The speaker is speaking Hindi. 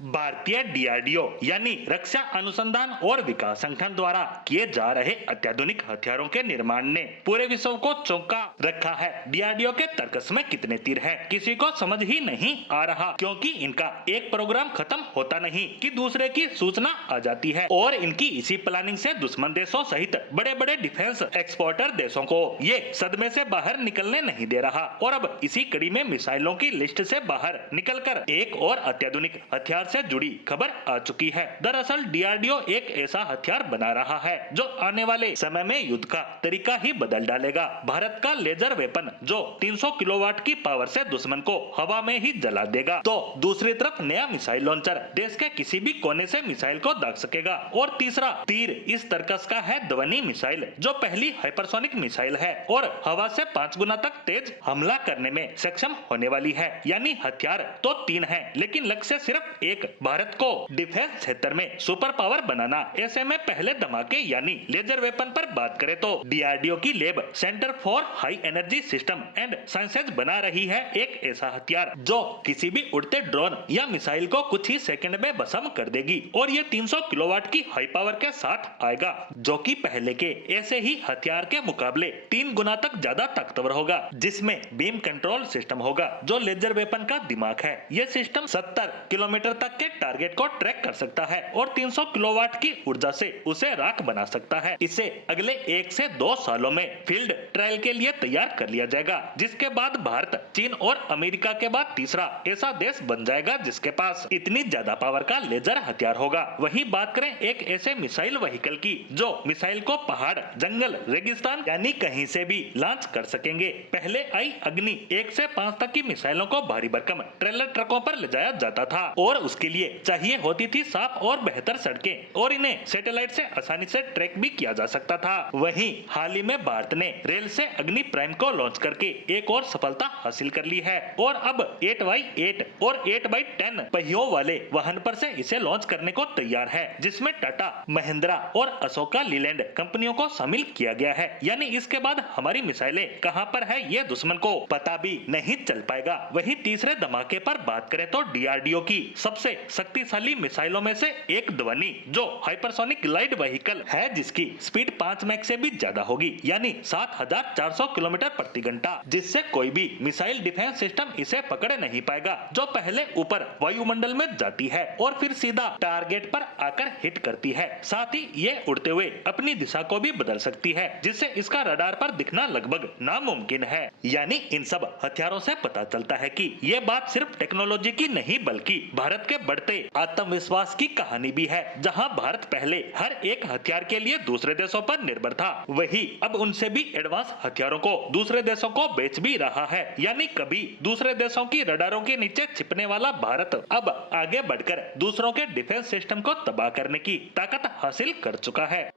भारतीय डीआरडीओ यानी रक्षा अनुसंधान और विकास संगठन द्वारा किए जा रहे अत्याधुनिक हथियारों के निर्माण ने पूरे विश्व को चौंका रखा है। डीआरडीओ के तर्कस में कितने तीर हैं, किसी को समझ ही नहीं आ रहा, क्योंकि इनका एक प्रोग्राम खत्म होता नहीं कि दूसरे की सूचना आ जाती है और इनकी इसी प्लानिंग से दुश्मन देशों सहित बड़े बड़े डिफेंस एक्सपोर्टर देशों को ये सदमे से बाहर निकलने नहीं दे रहा। और अब इसी कड़ी में मिसाइलों की लिस्ट से बाहर निकलकर एक और अत्याधुनिक हथियार से जुड़ी खबर आ चुकी है। दरअसल डीआरडीओ एक ऐसा हथियार बना रहा है जो आने वाले समय में युद्ध का तरीका ही बदल डालेगा। भारत का लेजर वेपन जो 300 किलोवाट की पावर से दुश्मन को हवा में ही जला देगा, तो दूसरी तरफ नया मिसाइल लॉन्चर देश के किसी भी कोने से मिसाइल को दाग सकेगा। और तीसरा तीर इस तर्कस का है ध्वनि मिसाइल, जो पहली हाइपरसोनिक मिसाइल है और हवा से 5 गुना तक तेज हमला करने में सक्षम होने वाली है। यानी हथियार तो 3 है, लेकिन लक्ष्य सिर्फ एक, भारत को डिफेंस क्षेत्र में सुपर पावर बनाना। ऐसे में पहले धमाके यानी लेजर वेपन पर बात करें तो डीआरडीओ की lab centre for high energy system and sciences बना रही है एक ऐसा हथियार जो किसी भी उड़ते ड्रोन या मिसाइल को कुछ ही सेकंड में भस्म कर देगी। और ये 300 किलोवाट की हाई पावर के साथ आएगा, जो कि पहले के ऐसे ही हथियार के मुकाबले 3 गुना तक ज्यादा ताकतवर होगा, जिसमें बीम कंट्रोल सिस्टम होगा जो लेजर वेपन का दिमाग है। यह सिस्टम 70 किलोमीटर तक के टारगेट को ट्रैक कर सकता है और 300 किलोवाट की ऊर्जा से उसे राख बना सकता है। इसे अगले 1 से 2 सालों में फील्ड ट्रायल के लिए तैयार कर लिया जाएगा, जिसके बाद भारत, चीन और अमेरिका के बाद तीसरा ऐसा देश बन जाएगा जिसके पास इतनी ज्यादा पावर का लेजर हथियार होगा। वहीं बात करें एक ऐसे मिसाइल व्हीकल की जो मिसाइल को पहाड़, जंगल, रेगिस्तान यानी कहीं से भी लॉन्च कर सकेंगे। पहले आई अग्नि 1 से 5 तक की मिसाइलों को भारी भरकम ट्रेलर ट्रकों पर ले जाया जाता था और उसके लिए चाहिए होती थी साफ और बेहतर सड़कें, और इन्हें सैटेलाइट से आसानी से ट्रैक भी किया जा सकता था। वहीं हाल ही में भारत ने रेल से अग्नि प्राइम को लॉन्च करके एक और सफलता हासिल कर ली है और अब 8x8 और 8x10 पहियों वाले वाहन पर से इसे लॉन्च करने को तैयार है, जिसमें टाटा, महिंद्रा और अशोका लीलैंड कंपनियों को शामिल किया गया है। यानी इसके बाद हमारी मिसाइलें कहां पर है ये दुश्मन को पता भी नहीं चल पाएगा। वहीं तीसरे धमाके पर बात करें तो डीआरडीओ की सबसे शक्तिशाली मिसाइलों में से एक ध्वनि जो हाइपरसोनिक ग्लाइड व्हीकल है, जिसकी स्पीड 5 मैक से भी ज्यादा होगी, यानी 7400 किलोमीटर प्रति घंटा, जिससे कोई भी मिसाइल डिफेंस सिस्टम इसे पकड़ नहीं पाएगा, जो पहले ऊपर वायुमंडल में जाती है और फिर सीधा टारगेट पर आकर हिट करती है। साथ ही ये उड़ते हुए अपनी दिशा को भी बदल सकती है, जिससे इसका रडार पर दिखना लगभग नामुमकिन है। यानी इन सब हथियारों से पता चलता है कि ये बात सिर्फ टेक्नोलॉजी की नहीं बल्कि भारत के बढ़ते आत्मविश्वास की कहानी भी है। जहां भारत पहले हर एक हथियार के लिए दूसरे देशों पर निर्भर था, वही अब उनसे भी एडवांस हथियारों को दूसरे देशों को बेच भी रहा है। यानी कभी दूसरे देशों की रडारों के नीचे छिपने वाला भारत अब आगे बढ़कर दूसरों के डिफेंस सिस्टम को तबाह करने की ताकत हासिल कर चुका है।